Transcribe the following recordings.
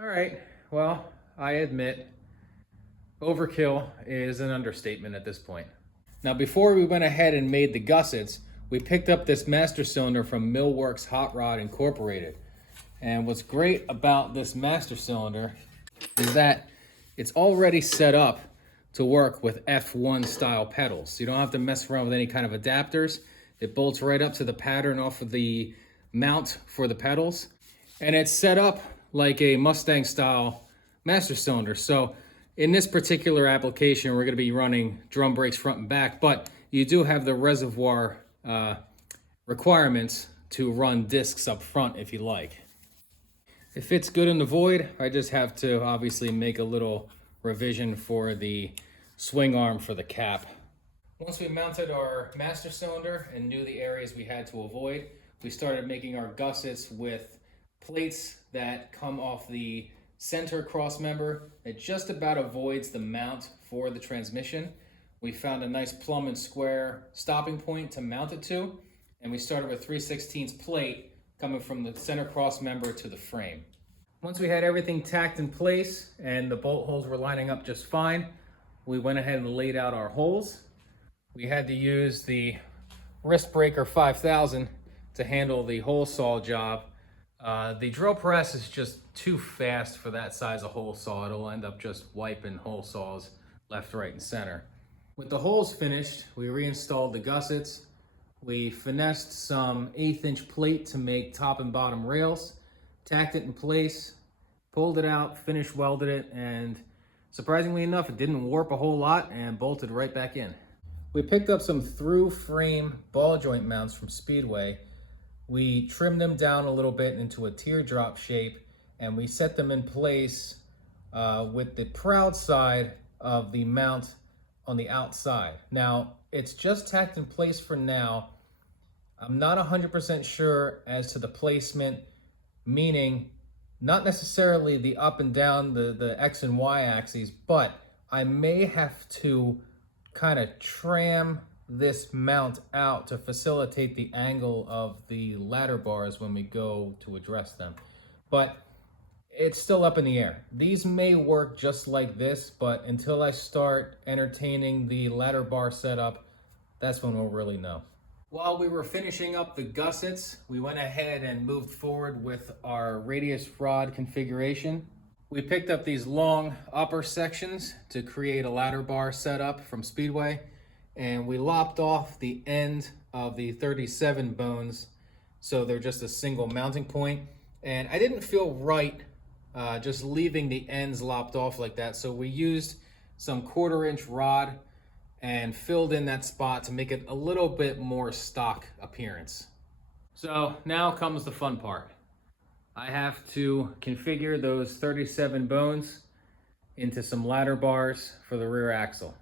All right, well, I admit overkill is an understatement at this point. Now, before we went ahead and made the gussets, we picked up this master cylinder from Millworks Hot Rod Incorporated. And what's great about this master cylinder is that it's already set up to work with F1 style pedals. So you don't have to mess around with any kind of adapters. It bolts right up to the pattern off of the mount for the pedals. And it's set up like a Mustang style master cylinder. So in this particular application, we're going to be running drum brakes front and back, but you do have the reservoir requirements to run discs up front if you like. It fits good in the void. I just have to obviously make a little revision for the swing arm for the cap. Once we mounted our master cylinder and knew the areas we had to avoid, we started making our gussets with plates that come off the center cross member. It just about avoids the mount for the transmission. We found a nice plumb and square stopping point to mount it to, and we started with 3/16 plate coming from the center cross member to the frame. Once we had everything tacked in place and the bolt holes were lining up just fine, we went ahead and laid out our holes. We had to use the Wrist Breaker 5000 to handle the hole saw job. The drill press is just too fast for that size of hole saw. It'll end up just wiping hole saws left, right, and center. With the holes finished, we reinstalled the gussets. We finessed some 1/8" plate to make top and bottom rails, tacked it in place, pulled it out, finish welded it, and surprisingly enough, it didn't warp a whole lot and bolted right back in. We picked up some through frame ball joint mounts from Speedway. We trimmed them down a little bit into a teardrop shape, and we set them in place with the proud side of the mount on the outside. Now, it's just tacked in place for now. I'm not 100% sure as to the placement, meaning not necessarily the up and down, the X and Y axes, but I may have to kind of tram this mount out to facilitate the angle of the ladder bars when we go to address them. But it's still up in the air. These may work just like this, but until I start entertaining the ladder bar setup, that's when we'll really know. While we were finishing up the gussets, we went ahead and moved forward with our radius rod configuration. We picked up these long upper sections to create a ladder bar setup from Speedway, and we lopped off the end of the 37 bones so they're just a single mounting point. And I didn't feel right just leaving the ends lopped off like that, so we used some 1/4" rod and filled in that spot to make it a little bit more stock appearance. So now comes the fun part. I have to configure those 37 bones into some ladder bars for the rear axle.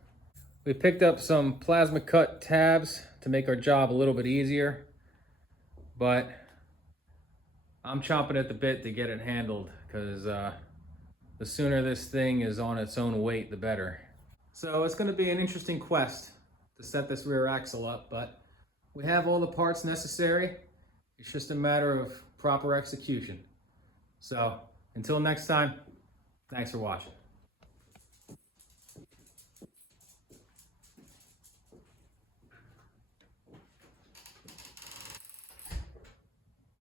We picked up some plasma cut tabs to make our job a little bit easier, but I'm chomping at the bit to get it handled because the sooner this thing is on its own weight, the better. So it's going to be an interesting quest to set this rear axle up, but we have all the parts necessary. It's just a matter of proper execution. So until next time, thanks for watching.